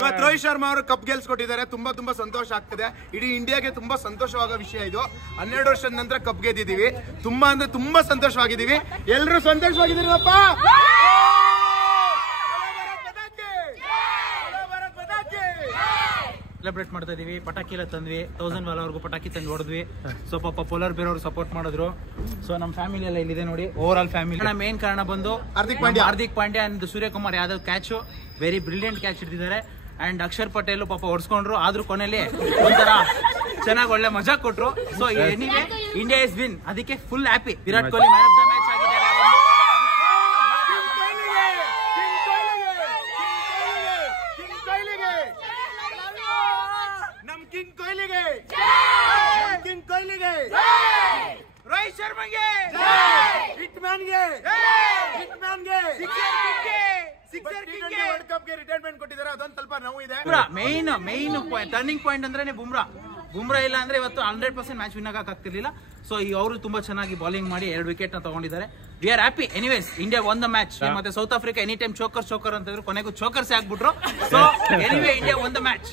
ಇವತ್ತು ರೋಹಿತ್ ಶರ್ಮಾ ಅವರು ಕಪ್ ಗೆಲ್ಸ್ಕೊಟ್ಟಿದ್ದಾರೆ. ತುಂಬಾ ಸಂತೋಷ ಆಗ್ತದೆ. ಇಡೀ ಇಂಡಿಯಾಗೆ ತುಂಬಾ ಸಂತೋಷವಾಗೋ ವಿಷಯ ಇದು. 12 ವರ್ಷದ ನಂತರ ಕಪ್ ಗೆದ್ದಿದ್ದೀವಿ. ತುಂಬಾ ಅಂದ್ರೆ ತುಂಬಾ ಸಂತೋಷವಾಗಿದ್ದೀವಿ. ಎಲ್ಲರೂ ಸಂತೋಷವಾಗಿದ್ದೀರಪ್ಪ. ಸೆಲೆಬ್ರೇಟ್ ಮಾಡ್ತಾ ಇದೀವಿ. ಪಟಾಕಿ ಎಲ್ಲ ತಂದ್ವಿ. 1000 ವಾಲವರೆಗೂ ಪಟಾಕಿ ತಂದು ಹೊಡೆದ್ವಿ. ಸೊ ಪಾಪ ಪೋಲಾರ್ ಬೇರೆಯವರು ಸಪೋರ್ಟ್ ಮಾಡಿದ್ರು. ಸೊ ನಮ್ಮ ಫ್ಯಾಮಿಲಿ ಎಲ್ಲ ಇಲ್ಲಿದೆ ನೋಡಿ. Overall family. ಮೇನ್ ಕಾರಣ ಬಂದು Hardik Pandya and Suryakumar Yadav catch very brilliant catch ಹಿಡಿದಿದ್ದಾರೆ. ಅಂಡ್ ಅಕ್ಷರ್ ಪಟೇಲ್ ಪಾಪ ಹೊಡ್ಸ್ಕೊಂಡ್ರು. ಆದ್ರೂ ಕೊನೆಯಲ್ಲಿ ಒಂಥರ ಚೆನ್ನಾಗಿ ಒಳ್ಳೆ ಮಜಾ ಕೊಟ್ರು. So anyway India is win. ಅದಕ್ಕೆ full happy. Virat Kohli man of the match ಆಗಿದ್ದಾರೆ. ರೋಹಿತ್ ಶರ್ಮಾಗೆ, ಹಿಟ್ ಮ್ಯಾನ್ಗೆ, ವರ್ಲ್ಡ್ ಕಪ್ಗೆ ರಿಟೈರ್ಮೆಂಟ್ ಕೊಟ್ಟಿದ್ದಾರೆ. ಅದೊಂದು ಸ್ವಲ್ಪ ನೋವು ಇದೆ. ಮೇನ್ ಟರ್ನಿಂಗ್ ಪಾಯಿಂಟ್ ಅಂದ್ರೆ ಬುಮ್ರಾ ಇಲ್ಲ ಅಂದ್ರೆ ಇವತ್ತು 100% ಮ್ಯಾಚ್ ವಿನ್ ಆಗಕ್ಕಾಗ್ತಿರ್ಲಿಲ್ಲ. ಸೊ ಅವರು ತುಂಬಾ ಚೆನ್ನಾಗಿ ಬೌಲಿಂಗ್ ಮಾಡಿ 2 ವಿಕೆಟ್ ನ ತಗೊಂಡಿದ್ದಾರೆ. We are happy. Anyways India won the match. ಮತ್ತೆ South Africa any time choker ಅಂತ ಇದ್ರು. ಕೊನೆಗೂ ಚೋಕರ್ಸ್ ಆಗ್ಬಿಟ್ರು. So anyway India won the match.